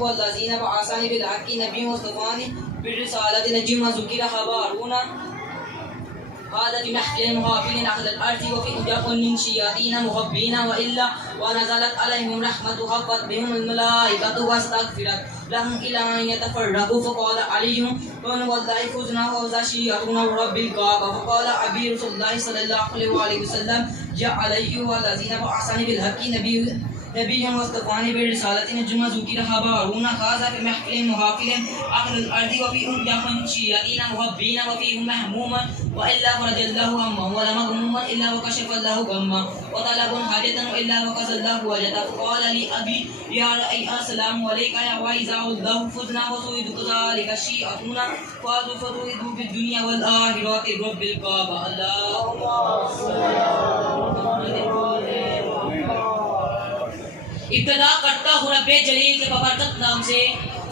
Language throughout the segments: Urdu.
والذين بعثني بالحق نبيا واصطفاني بالرسالة نجما ذكر هارون هذا بمحفل محافل أخذ الأرض وفي أجاق من شياطين محبين وإلا ونزلت عليهم رحمة حفت بهم الملائكة واستغفرت لهم إلى أن يتفرقوا فقال عليهم والله فزنا فوزا شياطين رب الكعبة فقال أبي رسول الله صلى الله عليه وسلم جاء عليه والذين بعثني بالحق نبيا واصطفاني بالرسالة نجما ذكر هارون هذا بمحفل محافل أخذ الأرض وفي أجاق شياطين محبين وفيهم محموما وإلا فرج الله همه ولم غموما إلا وكشف الله غمه وطلب حاجة إلا وكسى الله وجده فقال لي أبي يا رأي السلام عليك يا وإذا الله فزنا وسويد كذلك الشيئتون فازوا فتوحدوا في الدنيا والآخرة رب الكعبة ابتدا کرتا ہوں رب جلیل کے ببرکت نام سے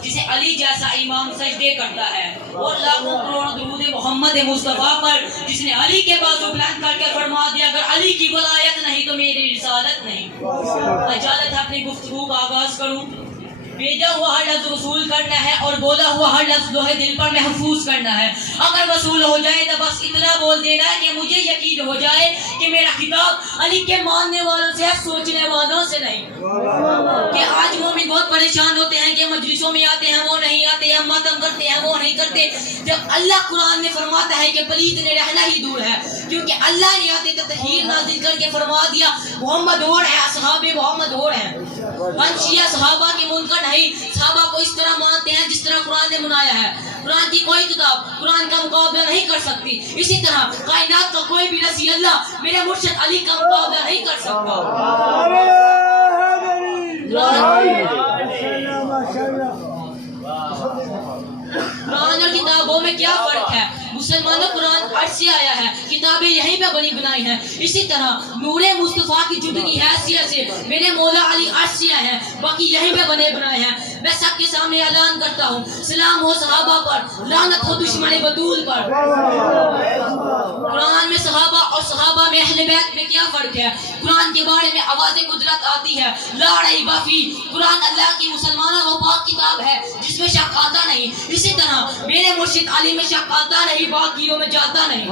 جسے علی جیسا امام سجدے کرتا ہے اور لاکھوں کروڑ درود محمد مصطفیٰ پر جس نے علی کے بازو بلند کر کے فرما دیا اگر علی کی ولایت نہیں تو میری رسالت نہیں. اجازت اپنی گفتگو کا آغاز کروں. بھیجا ہوا ہر لفظ وصول کرنا ہے اور بولا ہوا ہر لفظ لوہے دل پر محفوظ کرنا ہے. اگر وصول ہو جائے تو بس اتنا بول دینا ہے کہ مجھے یقین ہو جائے کہ میرا خطاب علی کے ماننے والوں سے ہے, سوچنے والوں سے نہیں. کہ آج مومن بہت پریشان ہوتے ہیں کہ مجلسوں میں آتے ہیں وہ نہیں آتے, ہم ماتم کرتے ہیں وہ نہیں کرتے. جب اللہ قرآن میں فرماتا ہے کہ پلیت نے رہنا ہی دور ہے, کیونکہ اللہ نے آتے تطہیر نازل کر کے فرما دیا محمد اور ہے, اصحاب محمد اور ہیں. ہم شیعہ صحابہ کی منکر نہیں, صحابہ کو اس طرح مانتے ہیں جس طرح قرآن نے منایا ہے. قرآن کی کوئی کتاب قرآن کا مقابلہ نہیں کر سکتی. اسی طرح کائنات کا کوئی بھی رسی اللہ میرے مرشد علی کا مقابلہ نہیں کر سکتا. قرآن اور کتابوں میں کیا فرق ہے؟ مسلمانوں قرآن عرش سے آیا ہے, کتابیں یہیں پہ بنی بنائی ہیں. اسی طرح نور مصطفیٰ کی جدگی حیثیت سے میرے مولا علی عرش سے آئے ہیں, باقی یہیں پہ بنے بنائے ہیں. میں سب کے سامنے اعلان کرتا ہوں سلام ہو صحابہ پر, لعنت ہو دشمن بطول پر. قرآن میں صحابہ اور صحابہ میں اہل بیت میں کیا فرق ہے؟ قرآن کے بارے میں آواز قدرت آتی ہے لا ریب فی. قرآن اللہ کی مسلمانوں کو پاک کتاب ہے جس میں شک آتا نہیں. اسی طرح میرے مرشد علی میں شک آتا نہیں, باقیوں میں جاتا نہیں.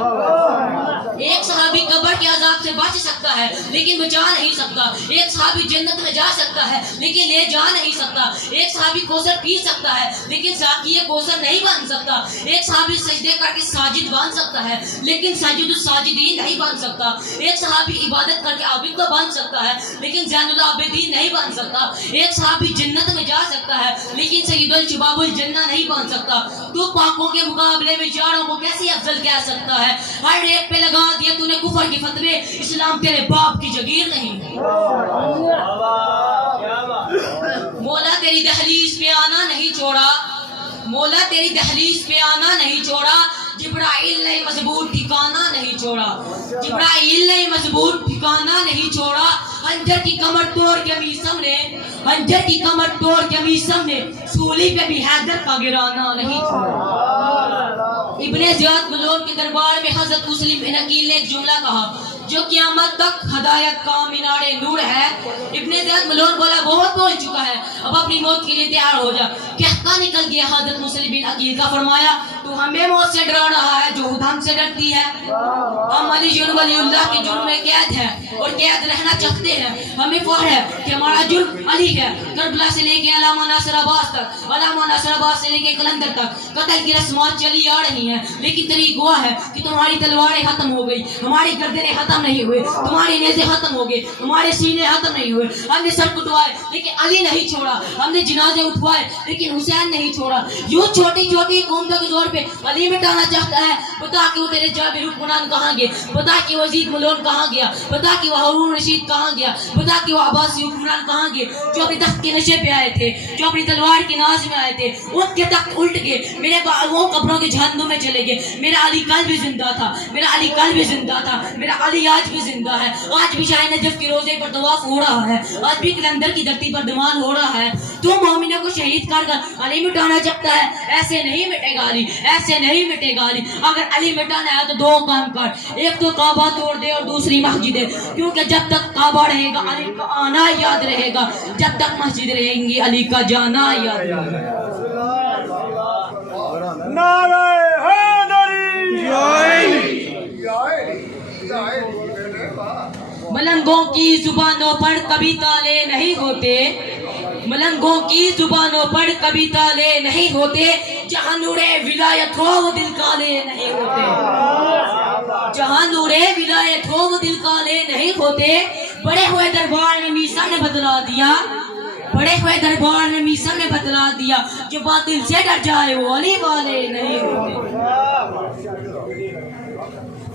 ایک صحابی قبر کے عذاب سے بچ سکتا ہے لیکن بچا نہیں سکتا. ایک صحابی جنت میں جا سکتا ہے لیکن لے جا نہیں سکتا. ایک صحابی کوثر پی سکتا ہے لیکن ساقی کوثر نہیں بن سکتا. ایک صحابی سجدے کر کے ساجد بن سکتا ہے لیکن ساجد الساجدین نہیں بن سکتا. ایک صحابی عبادت کر کے عابد تو بن سکتا ہے لیکن زین العابدین نہیں بن سکتا. ایک صحابی جنت میں جا سکتا ہے لیکن سید الشباب الجنہ نہیں بن سکتا. تو پاکوں کے مقابلے میں چاروں کو کیسے افضل کہہ سکتا ہے؟ ہر ایک پہ لگا دیا تو نے کفر کے فتوے, اسلام تیرے باپ کی جگیر نہیں. مولا تیری دہلیز پہ آنا نہیں چھوڑا, مولا تیری دہلیز پہ آنا نہیں چھوڑا. جبرائیل نے مضبوط ٹھکانا نہیں چھوڑا, جبرائیل نے مضبوط ٹھکانا نہیں چھوڑا. ہنجر کی کمر توڑ کے میسم نے, ہنجر کی کمر توڑ کے میسم نے سولی پہ بھی حیدر کا گرانا نہیں چھوڑا. ابن زیاد ملون کے دربار میں حضرت مسلم بن عقیل نے ایک جملہ کہا جو قیامت تک ہدایت کا مینار نور ہے. ابن زیاد ملون بولا بہت بول چکا ہے, اب اپنی موت کے لیے تیار ہو جا. کہتا نکل گیا حضرت مسلم بن عقیل کا, فرمایا تو ہمیں موت سے ڈرا رہا ہے جو ہم سے ڈرتی ہے. ہم علی جن ولی اللہ کے جرم میں قید ہیں اور قید رہنا چاہتے ہیں. ہمیں فخر ہے کہ ہمارا جرم علی ہے. کربلا سے لے کے علامہ ناصر عباس تک, علامہ ناصر عباس سے لے کے قلندر تک قتل کی رسمات چلی آ رہی ہیں, لیکن تیری گواہ ہے کہ تمہاری تلواریں ختم ہو گئی, ہماری گردنیں ختم نہیں ہوئے, تمہاری نیزیں ختم ہو گئی, ہمارے سینے ختم نہیں ہوئے. ہم نے سر کٹوائے لیکن علی نہیں چھوڑا, ہم نے جنازے اٹھوائے لیکن حسین نہیں چھوڑا. یوں چھوٹی چھوٹی قوموں کے زور پہ علی مٹانا چاہتا ہے. بتا کہ وہ تیرے جابر حکمران کہاں گئے, بتا کہ وہ یزید ملون کہاں گیا, بتا کہ وہ ہارون رشید کہاں گیا, بتا کہ وہ عباسی حکمران کہاں گئے جو اپنے تخت کے نشے پہ آئے تھے, جو اپنی تلوار کی ناز میں آئے تھے. ان کے تخت الٹ گئے, میرے وہ قبروں کے جہنم میں چلے گئے. میرا علی کل بھی زندہ تھا, میرا علی کل بھی زندہ تھا, میرا علی آج بھی زندہ ہے، آج بھی شاہ نجف کے روزے پر طواف ہو رہا ہے، آج بھی کلندر کی دھرتی پر دمال ہو رہا ہے۔ تو مومنوں کو شہید کر کر علی مٹانا چاہتا ہے، ایسے نہیں مٹے گا علی، ایسے نہیں مٹے گا علی۔ اگر علی مٹانا ہے تو دو کام کر، ایک تو کعبہ توڑ دے اور دوسری مسجد ہے، کیونکہ جب تک کعبہ رہے گا علی کا آنا یاد رہے گا، جب تک مسجد رہیں گی علی کا جانا یاد رہے گا۔ نعرہ حیدری! ملنگوں کی زبانوں پر کبھی تالے نہیں ہوتے، ملنگوں کی زبانوں پر کبھی تالے نہیں ہوتے، جہاں نور ولایت ہو وہ دل کالے نہیں ہوتے، جہاں نور ولایت ہو وہ دل کالے نہیں ہوتے۔ بڑے ہوئے دربار میں میسا نے بتلا دیا، بڑے ہوئے دربار میں میسا نے بتلا دیا، جو باطل سے ڈر جائے وہ علی والے نہیں ہوتے۔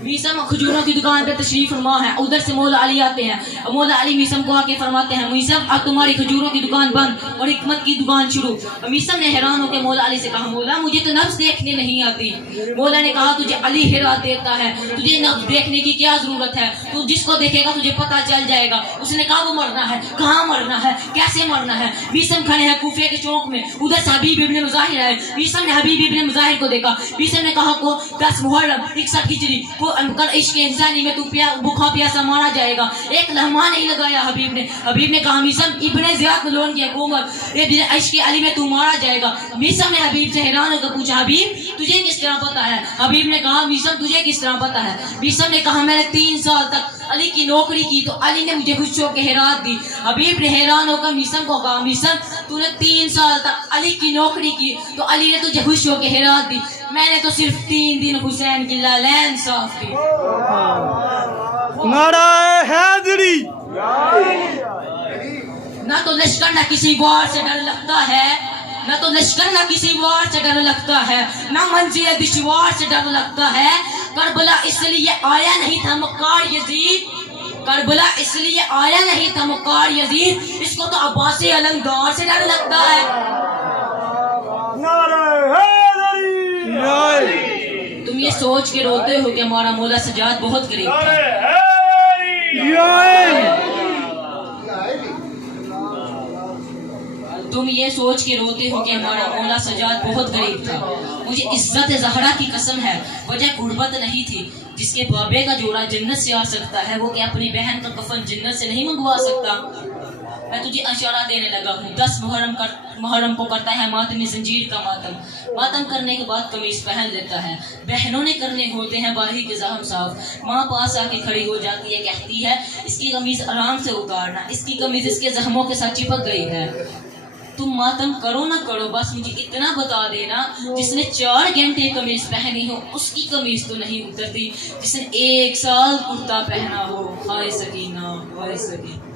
میسم کھجوروں کی دکان پہ تشریف فرما ہے، ادھر سے مولا علی آتے ہیں، مولا علی میسم کو آ کے فرماتے ہیں میسم اب تمہاری کھجوروں کی دکان بند اور حکمت کی دکان شروع۔ میسم نے حیران ہو کے مولا علی سے کہا مولا مجھے تو نفس دیکھنے نہیں آتی۔ مولا نے کہا تجھے علی ہرا دیتا ہے، تجھے نفس دیکھنے کی کیا ضرورت ہے، تو جس کو دیکھے گا تجھے پتہ چل جائے گا۔ اس نے کہا وہ مرنا ہے، کہاں مرنا ہے، کیسے مرنا ہے؟ میسم کھڑے ہیں کوفے کے چوک میں، ادھر سے حبیب ابن مظاہر آئے، میسم نے حبیب ابن مظاہر کو دیکھا، میسم نے کہا کو 10 محرم 61 ہجری کو عشق انسانی میں تو بھوکا پیاسا مارا جائے گا۔ ایک لمحہ نہیں لگایا حبیب نے کہا میسم ابن زیاد ملون کی حکومت عشق علی میں تو مارا جائے گا۔ میسم نے حبیب سے حیران ہو کر پوچھا حبیب تجھے کس طرح پتا ہے؟ حبیب نے کہا میسم تجھے کس طرح پتا ہے؟ میسم نے کہا میں نے 3 سال تک علی کی نوکری کی تو علی نے مجھے خوش ہو کے ہرات دی۔ حبیب نے حیران ہو کر میسم کو کہا میسم تو نے 3 سال تک علی کی نوکری کی تو علی نے تجھے خوش ہو کے ہرات دی، میں نے تو صرف 3 دن حسین کی لالین صاف کی۔ نعرہ حیدری! نہ تو لشکر نہ کسی وار سے ڈر لگتا ہے، نہ تو لشکر نہ کسی وار سے ڈر لگتا ہے، نہ منزل دشوار سے ڈر لگتا ہے۔ کربلا اس لیے آیا نہیں تھا مکار یزید، کربلا اس لیے آیا نہیں تھا مکار یزید، اس کو تو عباس علمدار سے ڈر لگتا ہے۔ نعرہ حیدری! تم یہ سوچ کے روتے ہو کہ ہمارا مولا سجاد بہت قریب تھا، تم یہ سوچ کے روتے ہو کہ ہمارا مولا سجاد بہت غریب تھا۔ مجھے عزت زہرا کی قسم ہے وجہ غربت نہیں تھی، جس کے بابے کا جوڑا جنت سے آ سکتا ہے وہ کہ اپنی بہن کا کفن جنت سے نہیں منگوا سکتا۔ میں تجھے اشارہ دینے لگا ہوں، 10 محرم کو کرتا ہے ماتم زنجیر کا ماتم کرنے کے بعد قمیص پہن لیتا ہے، بہنوں نے کرنے ہوتے ہیں باہی کے زخم صاف، ماں پاس آ کے کھڑی ہو جاتی ہے، کہتی ہے اس کی قمیض آرام سے اتارنا، اس کی قمیض اس کے زخموں کے ساتھ چپک گئی ہے۔ تم ماتم کرو نہ کرو بس مجھے اتنا بتا دینا جس نے 4 گھنٹے قمیض پہنی ہو اس کی قمیض تو نہیں اترتی، جس نے 1 سال کرتا پہنا ہو۔ ہائے سکینہ، ہائے سکینہ۔